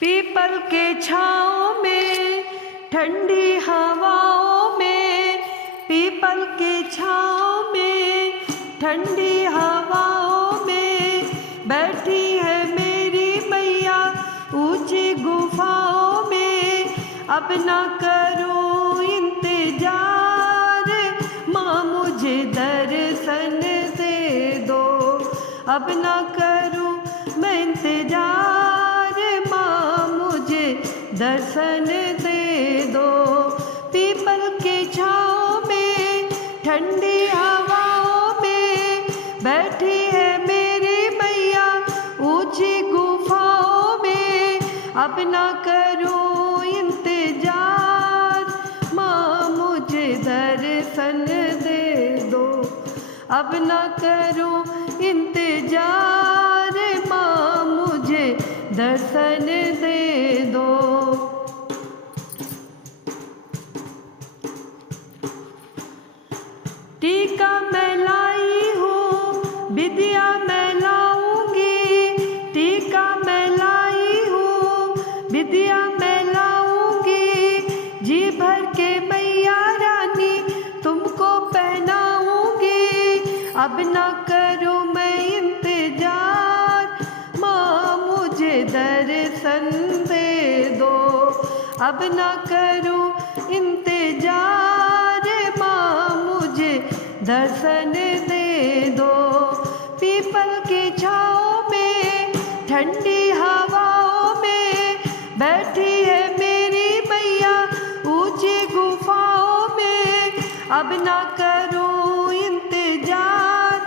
People के छाँव में ठंडी हवाओं में, पीपल के छाँव में ठंडी हवाओं में बैठी है मेरी मैया ऊंची गुफाओं में। अब ना करूं इंतजार माँ मुझे दर्शन दे दो, अब ना करूं मैं इंतजार माँ मुझे दर्शन दे दो। पीपल के छाँव में ठंडी हवाओं में बैठी है मेरी मैया ऊंची गुफाओं में। अब ना करूं इंतजार माँ मुझे दर्शन दे दो, अब ना करूं इंतजार माँ मुझे दर्शन दे दो। टीका मैं लाई हूँ विद्या मैं लाऊंगी, टीका मैं लाई हूँ विद्या मैं लाऊंगी। जी भर के मैया रानी तुमको पहनाऊंगी। अब ना करूँ मैं इंतजार माँ मुझे दर्शन दे दो, अब ना करूँ इंतजार माँ मुझे दर्शन दे दो। पीपल के छाँव में ठंडी हवाओं में बैठी है मेरी मैया ऊंची गुफाओं में। अब ना करूं इंतजार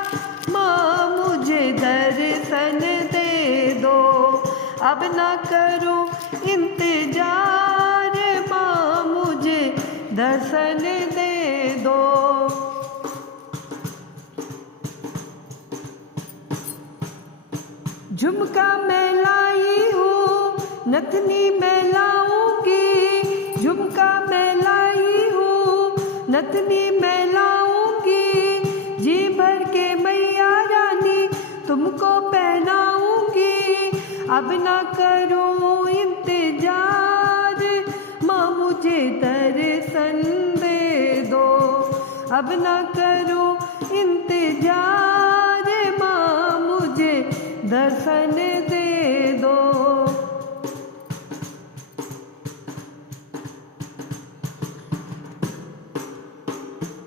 माँ मुझे दर्शन दे दो, अब ना करूं इंतजार माँ मुझे दर्शन दे दो। झुमका मैं लाई हूँ नथनी मैं लाऊंगी, झुमका मैं लाई हूँ नथनी मैं लाऊंगी। जी भर के मैया रानी तुमको पहनाऊंगी। अब ना करूँ इंतजार माँ मुझे दर्शन दे दो, अब ना करूँ इंतजार माँ मुझे दर्शन दे दो।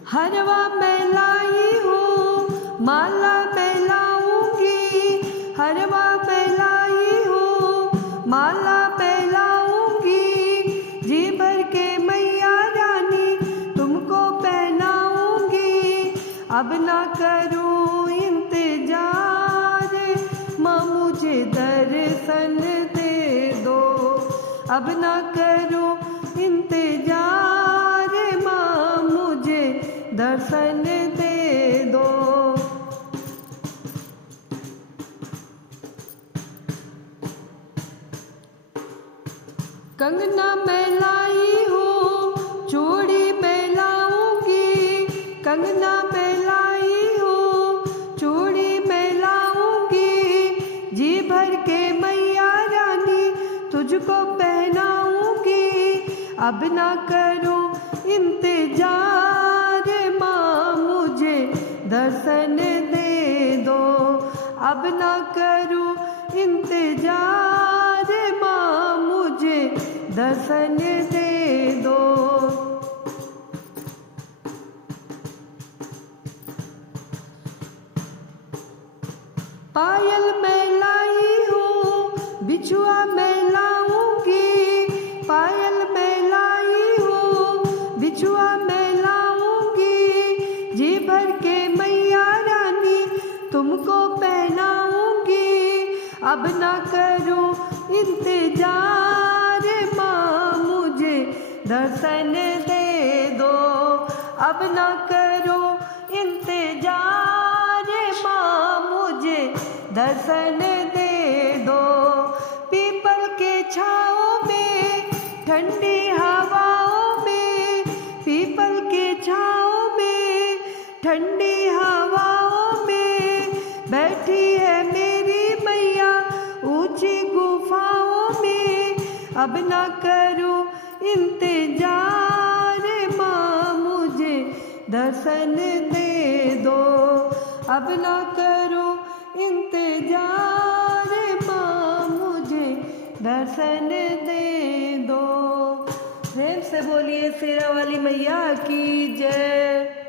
हरवा मैं लाई हूँ माला मैं लाऊंगी, हरवा मैं लाई हूँ माला मैं लाऊंगी। जी भर के मैया रानी तुमको पहनाऊंगी। अब ना करूँ इंतजार माँ मुझे दर्शन दे दो, अब ना करूँ इंतजार माँ मुझे दर्शन दे दो। कंगना मैं लाई हूँ चूड़ी मैं लाऊंगी, कंगना मैं लाई हूँ चूड़ी मैं लाऊंगी। जी भर के मैया रानी तुझको पहनाऊंगी। अब ना करूँ इंतजार माँ मुझे दर्शन दे दो, अब ना करूँ इंतजार माँ मुझे दर्शन दे दो। पायल मैं लाई हूँ बिछुआ मैं लाऊंगी, पायल मैं लाई हूँ बिछुआ मैं लाऊंगी। जी भर के मैया रानी तुमको पहनाऊंगी। अब ना करूँ इंतजार माँ मुझे दर्शन दे दो, अब ना करूँ इंतजार माँ मुझे दर्शन दे दो। पीपल के छाँव में ठंडी हवाओं में, पीपल के छाँव में ठंडी हवाओं में बैठी है मेरी मैया ऊंची गुफाओं में। अब ना करूं इंतजार माँ मुझे दर्शन दे दो। अब ना करूं इंतजार माँ मुझे दर्शन दे दो। प्रेम से बोलिए शेरा वाली मैया की जय।